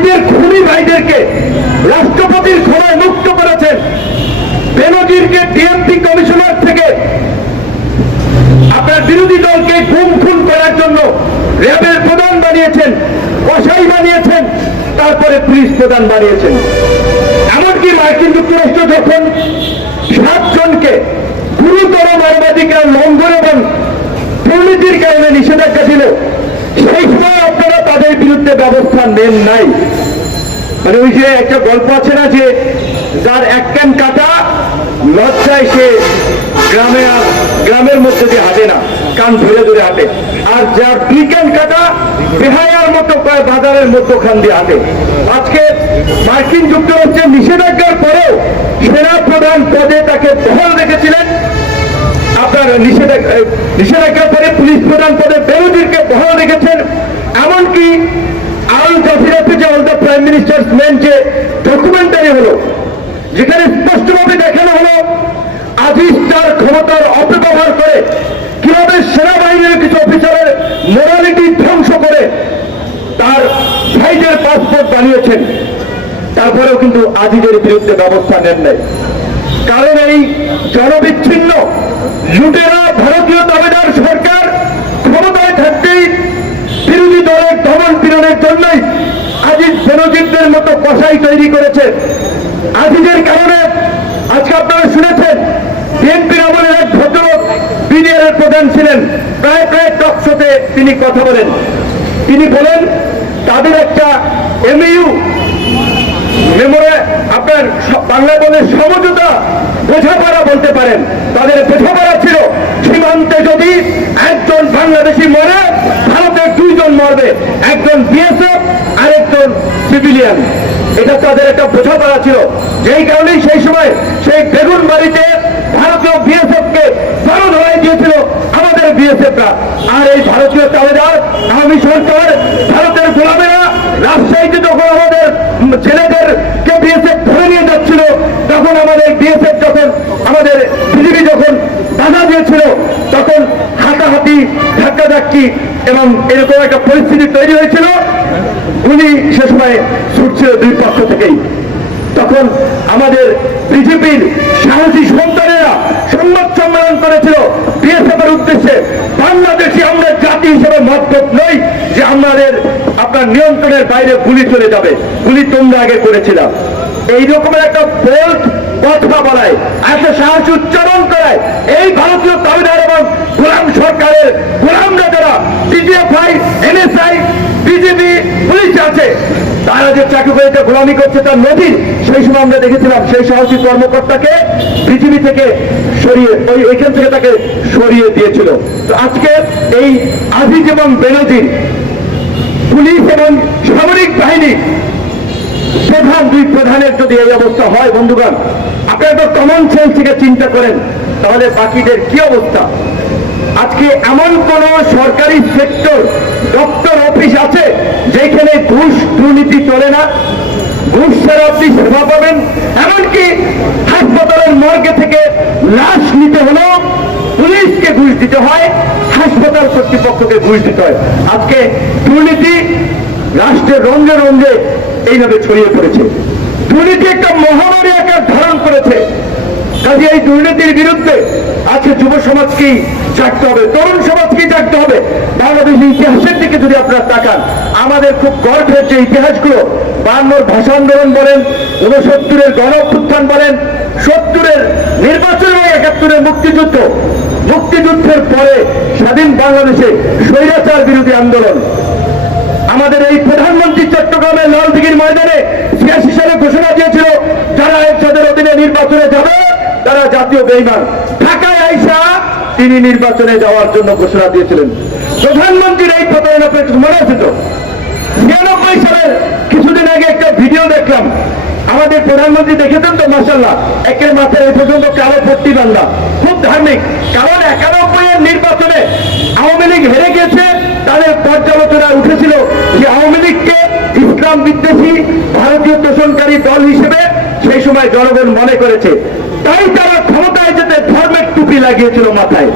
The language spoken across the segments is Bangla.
আজিদের খুনি ভাইদেরকে রাষ্ট্রপতির ক্ষমায় মুক্ত করেছেন। বেনজিরকে ডিএমপি কমিশনার থেকে আপনার বিরোধী দলকে গুম খুন করার জন্য র্যাবের প্রধান বানিয়েছেন, কসাই বানিয়েছেন, তারপরে পুলিশ প্রধান বানিয়েছেন। এমনকি মার্কিন যুক্তরাষ্ট্র যখন সাতজনকে গুরুতর মানবাধিকার লঙ্ঘন এবং দুর্নীতির কারণে নিষেধাজ্ঞা দিল, সেই সময় আপনারা তাদের বিরুদ্ধে ব্যবস্থা নেন নাই। মানে ওই যে একটা গল্প আছে না যে, যার এক ক্যান কাটা, লজ্জায় সে গ্রামে আর, গ্রামের মধ্যে দিয়ে হাঁটে না, কান ধরে ধরে হাঁটে। আর যার দুই ক্যান কাটা, বেহায়ার মতো প্রায় বাজারের মধ্যখান দিয়ে হাঁটে। আজকে মার্কিন যুক্তরাষ্ট্রের নিষেধাজ্ঞার পরেও সেনা প্রধান পদে তাকে বহাল রেখেছিলেন। আপনার নিষেধাজ্ঞা, নিষেধাজ্ঞার পরে পুলিশ প্রধান পদে বেরোজিরকে বহাল রেখেছেন এমনকি আল জাজিরাতে যে all the prime minister's men যে ডকুমেন্টারি হলো যেখানে স্পষ্টভাবে তার ক্ষমতার অপব্যবহার করে কীভাবে সেনাবাহিনীর কিছু অফিসারের মোরালিটি ধ্বংস করে তার ভাইদের পাসপোর্ট বানিয়েছেন, তারপরেও কিন্তু আজিদের বিরুদ্ধে ব্যবস্থা নেন নাই। কারণ এই জনবিচ্ছিন্ন, লুটেরা ভারতীয় দাবিদার সরকার ক্ষমতায় থাকতেই বিরোধী দলের দমন পীড়নের জন্যই আজিজ বেনজিরদের মতো কষাই তৈরি করেছে আজিজের কারণে আজকে আপনারা শুনেছেন বিএনপির আমলের এক ভদ্রলোক প্রধান ছিলেন। প্রায় প্রায় টক শোতে তিনি কথা বলেন। তিনি বলেন, তাদের একটা এমইউ মেমোরে আপনার বাংলায় বলে সমঝোতা বোঝাপড়া বলতে পারেন। তাদের বোঝাপড়া ছিল, সীমান্তে যদি একজন বাংলাদেশি মরে ভারতের দুইজন মরবে। একজন বিএসএফ আরেকজন সিভিলিয়ান এটা তাদের একটা বোঝাপড়া ছিল। যেই কারণেই সেই সময় সেই বেগুন বাড়িতে ভারতীয় বিএসএফ কে দিয়েছিল আমাদের বিএসএফরা আর এই ভারতীয় তালেদার আওয়ামী সরকার ভারতের গোলামেরা রাজশাহীতে যখন আমাদের ছেলেদের কে বিএসএফ ধরে নিয়ে যাচ্ছিল, তখন আমাদের বিএসএফ যখন আমাদের বিজেপি যখন বাধা দিয়েছিল, তখন হাতাহাতি, ধাক্কাধাক্কি এবং এরকম একটা পরিস্থিতি তৈরি হয়েছিল। উনি সে সময় ছুটছিল দুই পক্ষ থেকেই। তখন আমাদের বিজেপির সাহসী সন্তানেরা সম্মেলন করেছিল। বিএসএফ এর উদ্দেশ্যে বাংলাদেশি আমরা জাতি হিসেবে মতভেদ নই যে আমাদের, আপনার নিয়ন্ত্রণের বাইরে গুলি চলে যাবে। গুলি তোমরা আগে করেছিলাম এই রকমের একটা বোল্ড কথা বলায় একটা সাহস উচ্চারণ করায়, এই ভারতীয় দাবিদার এবং গোলাম সরকারের গোলামরা যারা ডিজিএফআই এনএসআই বিজেপি পুলিশ আছে তারা যে চাকরি গোলামি করছে তার নদীর সেই সময় আমরা দেখেছিলাম সেই সাহসী কর্মকর্তাকে পৃথিবী থেকে সরিয়ে, ওই ওইখান থেকে তাকে সরিয়ে দিয়েছিল। তো আজকে এই আজিজ এবং বেনজির পুলিশ এবং সামরিক বাহিনী প্রধান, দুই প্রধানের যদি এই অবস্থা হয়, বন্ধুগণ, আপনারা তো কমন সেন্স থেকে চিন্তা করেন, তাহলে বাকিদের কি অবস্থা? আজকে এমন কোন সরকারি সেক্টর যেখানে ঘুষ দুর্নীতি চলে না, ঘুষ ছাড়া আপনি সেবা পাবেন। এমনকি হাসপাতালের মর্গে থেকে লাশ নিতে হলেও পুলিশকে ঘুষ দিতে হয়, হাসপাতাল কর্তৃপক্ষকে ঘুষ দিতে হয়। আজকে দুর্নীতি রাষ্ট্রের রঞ্জে রঞ্জে এইভাবে ছড়িয়ে পড়েছে। দুর্নীতি একটা মহামারী আকার ধারণ করেছে। কাজে এই দুর্নীতির বিরুদ্ধে আজকে যুব সমাজকেই জাগতে হবে? তরুণ সমাজকেই জাগতে হবে? বাংলাদেশের ইতিহাসের দিকে যদি আপনারা তাকান, আমাদের খুব গর্বের যে ইতিহাসগুলো বায়ান্নর ভাষা আন্দোলন বলেন উনসত্তরের গণ বলেন, সত্তরের নির্বাচন এবং একাত্তরের মুক্তিযুদ্ধ। মুক্তিযুদ্ধের পরে স্বাধীন বাংলাদেশে স্বৈরাচার বিরোধী আন্দোলন। আমাদের এই প্রধানমন্ত্রী চট্টগ্রামের লালদিঘির ময়দানে ছিয়াশি সালে ঘোষণা দিয়েছিল, যারা এরশাদের অধীনে নির্বাচনে যাবে, তারা জাতীয় বেইমান। ঢাকায় আইসা তিনি নির্বাচনে যাওয়ার জন্য ঘোষণা দিয়েছিলেন। প্রধানমন্ত্রীর এই প্রতারণা আপনার মনে আছে তো? ছিয়ানব্বই সালের কিছুদিন আগে একটা ভিডিও দেখলাম। আমাদের প্রধানমন্ত্রী দেখেছেন তো মাসাল্লাহ একের মাথায় এই পর্যন্ত কালো পট্টি বান্ধা। খুব ধার্মিক। কারণ একানব্বই এর নির্বাচনে আওয়ামী লীগ হেরে গেছে তাদের পর্যালোচনায় উঠেছিল যে আওয়ামী লীগকে ইসলাম বিদ্বেষী ভারতীয় তোষণকারী দল হিসেবে সেই সময় জনগণ মনে করেছে। তাই তারা ক্ষমতায় যেতে ধর্মের টুপি লাগিয়েছিল মাথায়।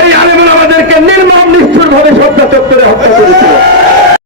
এই আলেমুল আমাদেরকে নির্মম নিষ্ঠুর ভাবে সত্তা চত্বরে হত্যা করেছিল।